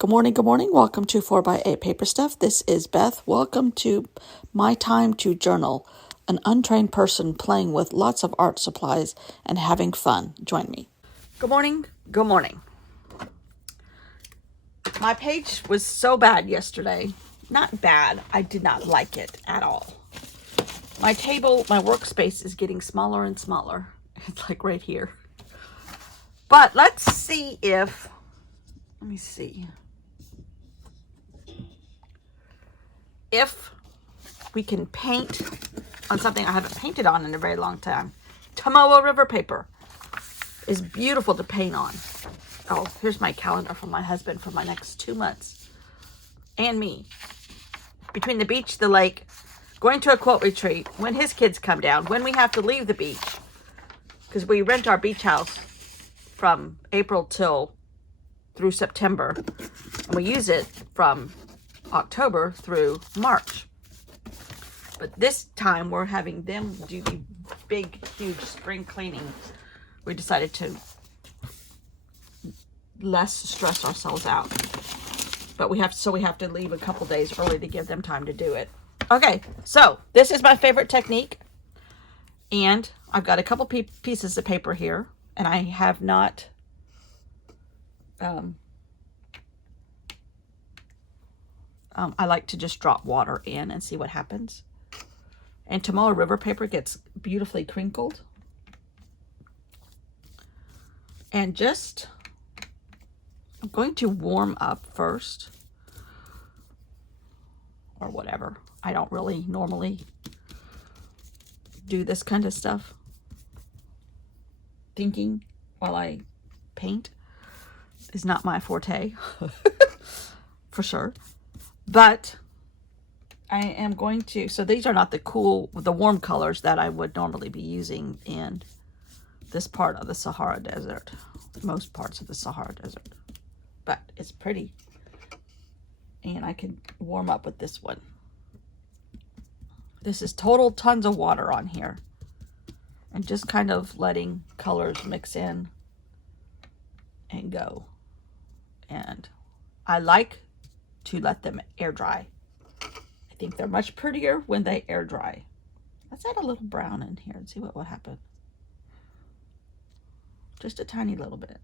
Good morning, good morning. Welcome to 4x8 Paper Stuff. This is Beth. Welcome to my time to journal. An untrained person playing with lots of art supplies and having fun. Join me. Good morning, good morning. My page was so bad yesterday. Not bad. I did not like it at all. My table, my workspace is getting smaller and smaller. It's like right here. But let's see if, let me see. If we can paint on something I haven't painted on in a very long time. Tomoa River paper is beautiful to paint on. Oh, here's my calendar from my husband for my next 2 months. And me. Between the beach, the lake, going to a quilt retreat, when his kids come down, when we have to leave the beach. Because we rent our beach house from April through September. And we use it from October through March. But this time we're having them do the big, huge spring cleaning. We decided to less stress ourselves out. But we have to leave a couple days early to give them time to do it. Okay, so this is my favorite technique. And I've got a couple pieces of paper here. And I have not I like to just drop water in and see what happens. And Tomoa River paper gets beautifully crinkled. And just, I'm going to warm up first. Or whatever. I don't really normally do this kind of stuff. Thinking while I paint is not my forte. For sure. But I am going to, so these are not the warm colors that I would normally be using in this part of the Sahara Desert. Most parts of the Sahara Desert. But it's pretty. And I can warm up with this one. This is total tons of water on here. And just kind of letting colors mix in and go. And I like to let them air dry. I think they're much prettier when they air dry. Let's add a little brown in here and see what will happen. Just a tiny little bit.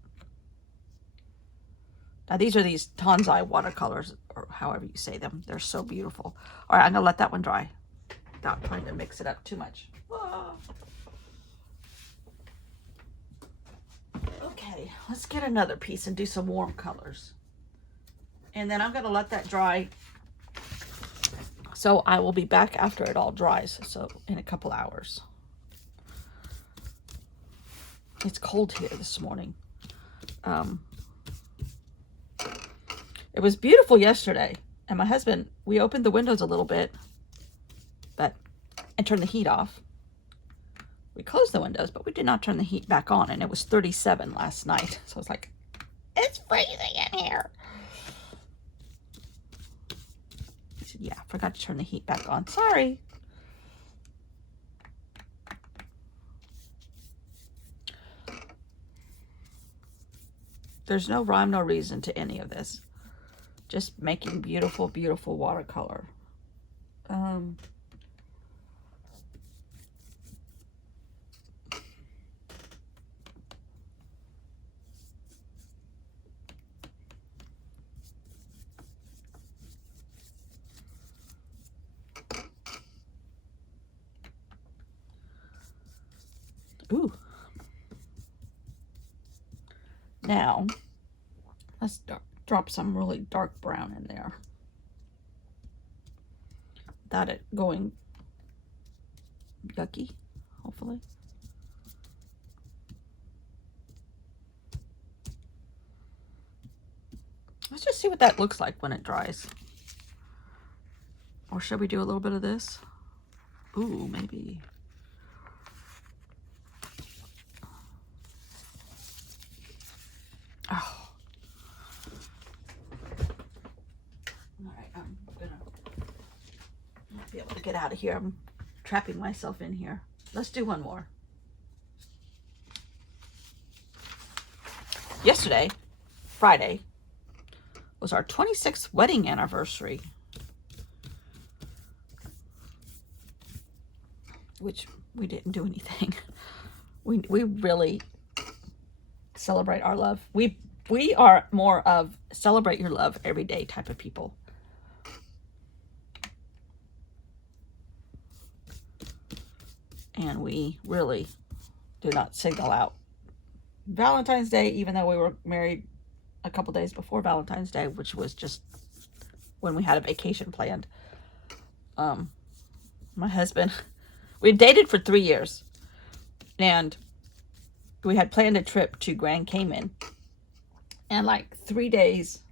Now these are these Tanzai watercolors, or however you say them. They're so beautiful. All right, I'm gonna let that one dry without trying to mix it up too much. Okay, let's get another piece and do some warm colors. And then I'm gonna let that dry. So I will be back after it all dries, so in a couple hours. It's cold here this morning. It was beautiful yesterday, and my husband, we opened the windows a little bit, and turned the heat off. We closed the windows, but we did not turn the heat back on, and it was 37 last night. So it's like, it's freezing in here. Yeah, I forgot to turn the heat back on. Sorry. There's no rhyme, no reason to any of this. Just making beautiful, beautiful watercolor. Ooh. Now, let's drop some really dark brown in there. Without it going yucky, hopefully. Let's just see what that looks like when it dries. Or should we do a little bit of this? Ooh, maybe. Oh. All right, I'm gonna not be able to get out of here. I'm trapping myself in here. Let's do one more. Yesterday, Friday, was our 26th wedding anniversary, which we didn't do anything. We really celebrate our love. We are more of celebrate your love every day type of people. And we really do not signal out Valentine's Day, even though we were married a couple days before Valentine's Day, which was just when we had a vacation planned. My husband, we dated for 3 years, and we had planned a trip to Grand Cayman, and like 3 days,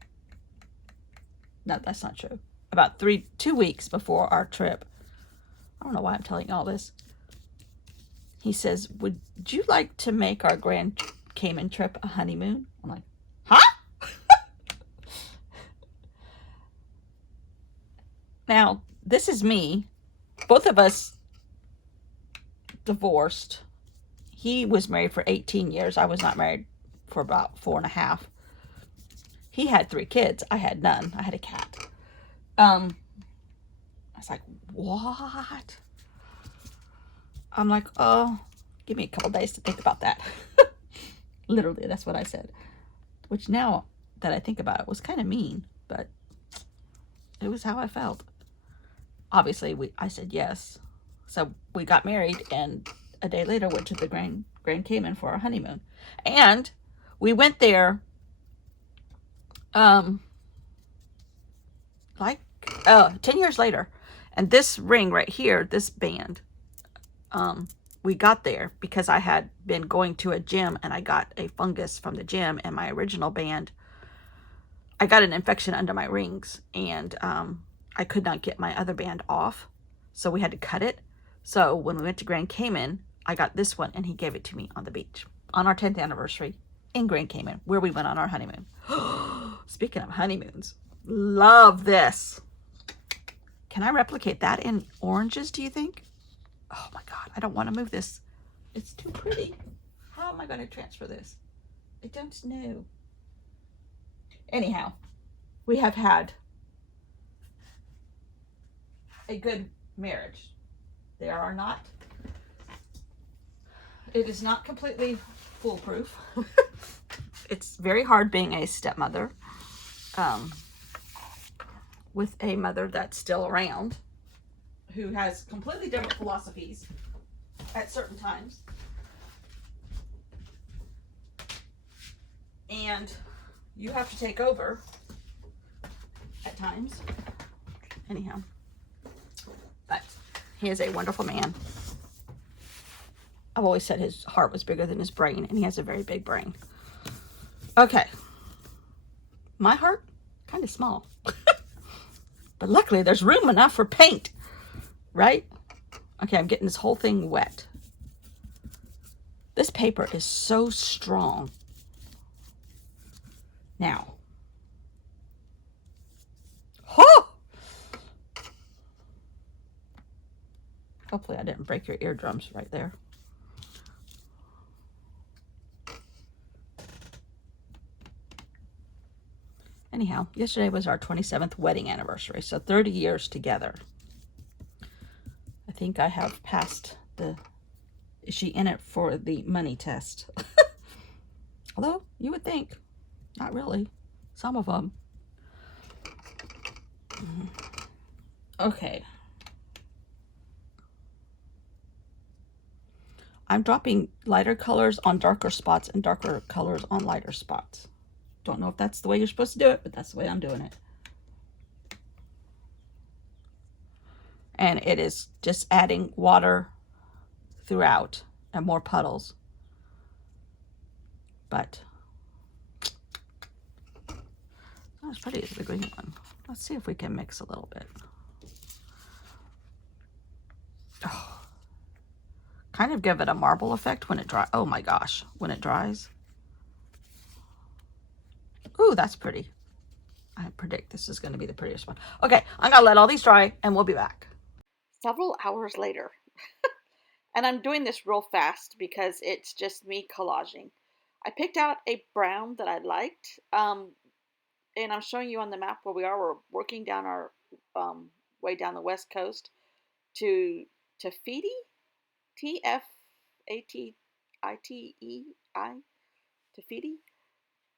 no, that's not true, about 2 weeks before our trip, I don't know why I'm telling you all this, he says, would you like to make our Grand Cayman trip a honeymoon? I'm like, huh? Now, this is me. Both of us divorced. He was married for 18 years. I was not married for about 4.5. He had 3 kids. I had none. I had a cat. I was like, what? I'm like, oh, give me a couple days to think about that. Literally, that's what I said. Which now that I think about it was kind of mean, but it was how I felt. Obviously, I said yes. So we got married, and a day later went to the Grand Cayman for our honeymoon. And we went there like 10 years later. And this ring right here, this band, we got there because I had been going to a gym and I got a fungus from the gym, and my original band, I got an infection under my rings, and I could not get my other band off, so we had to cut it. So when we went to Grand Cayman, I got this one, and he gave it to me on the beach on our 10th anniversary in Grand Cayman, where we went on our honeymoon. Speaking of honeymoons, love this. Can I replicate that in oranges, do you think? Oh my God, I don't want to move this. It's too pretty. How am I going to transfer this? I don't know. Anyhow, we have had a good marriage. It is not completely foolproof. It's very hard being a stepmother with a mother that's still around, who has completely different philosophies at certain times. And you have to take over at times. Anyhow, but he is a wonderful man. I've always said his heart was bigger than his brain, and he has a very big brain. Okay. My heart, kind of small. But luckily, there's room enough for paint, right? Okay, I'm getting this whole thing wet. This paper is so strong. Now. Oh! Hopefully I didn't break your eardrums right there. Anyhow, yesterday was our 27th wedding anniversary, so 30 years together. I think I have passed the, is she in it for the money test? Although, you would think, not really. Some of them. Okay. I'm dropping lighter colors on darker spots and darker colors on lighter spots. Don't know if that's the way you're supposed to do it, but that's the way I'm doing it. And it is just adding water throughout and more puddles. But not as pretty as the green one. Let's see if we can mix a little bit. Oh, kind of give it a marble effect when it dries. Oh my gosh, when it dries. Ooh, that's pretty. I predict this is going to be the prettiest one. Okay, I'm going to let all these dry and we'll be back. Several hours later. And I'm doing this real fast because it's just me collaging. I picked out a brown that I liked. And I'm showing you on the map where we are. We're working down our way down the west coast to Tafiti, Tfatei, Tafiti,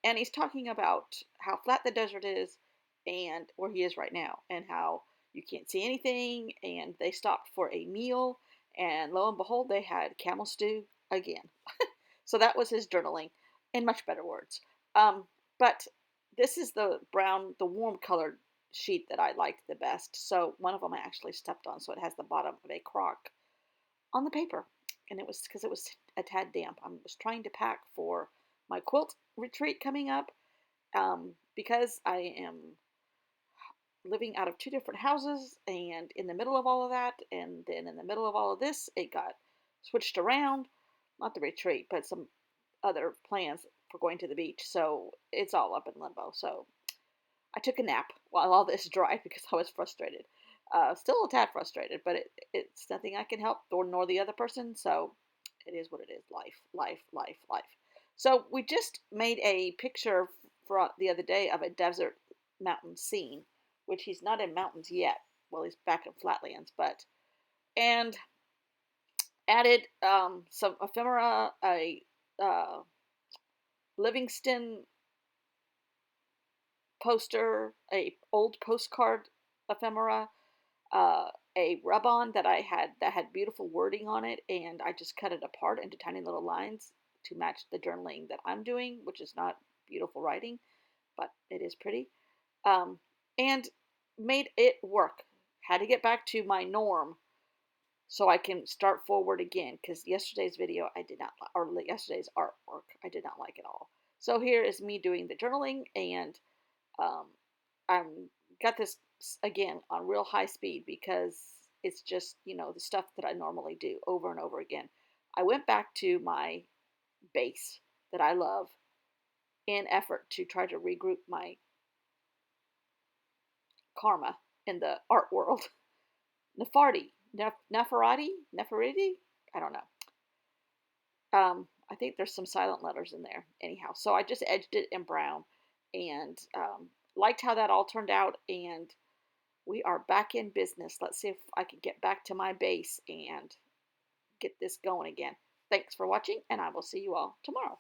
and he's talking about how flat the desert is, and where he is right now, and how you can't see anything. And they stopped for a meal, and lo and behold, they had camel stew again. So that was his journaling, in much better words. But this is the brown, the warm colored sheet that I liked the best. So one of them I actually stepped on, so it has the bottom of a crock on the paper, and it was because it was a tad damp. I was trying to pack for my quilt retreat coming up, because I am living out of two different houses, and in the middle of all of that, and then in the middle of all of this, it got switched around. Not the retreat, but some other plans for going to the beach. So it's all up in limbo. So I took a nap while all this dried because I was frustrated. Still a tad frustrated, but it's nothing I can help, nor the other person. So it is what it is. Life, life, life, life. So we just made a picture for the other day of a desert mountain scene, which he's not in mountains yet. Well, he's back in flatlands, but and added some ephemera, a uh, Livingston poster, a old postcard ephemera, uh, a rub-on that I had that had beautiful wording on it, and I just cut it apart into tiny little lines to match the journaling that I'm doing, which is not beautiful writing, but it is pretty. And made it work. Had to get back to my norm so I can start forward again, because yesterday's video I did not like, or yesterday's artwork I did not like at all. So here is me doing the journaling, and um, I'm got this again on real high speed because it's just, the stuff that I normally do over and over again. I went back to my base that I love in effort to try to regroup my karma in the art world. Neferati, I don't know. I think there's some silent letters in there anyhow. So I just edged it in brown, and liked how that all turned out. And we are back in business. Let's see if I can get back to my base and get this going again. Thanks for watching, and I will see you all tomorrow.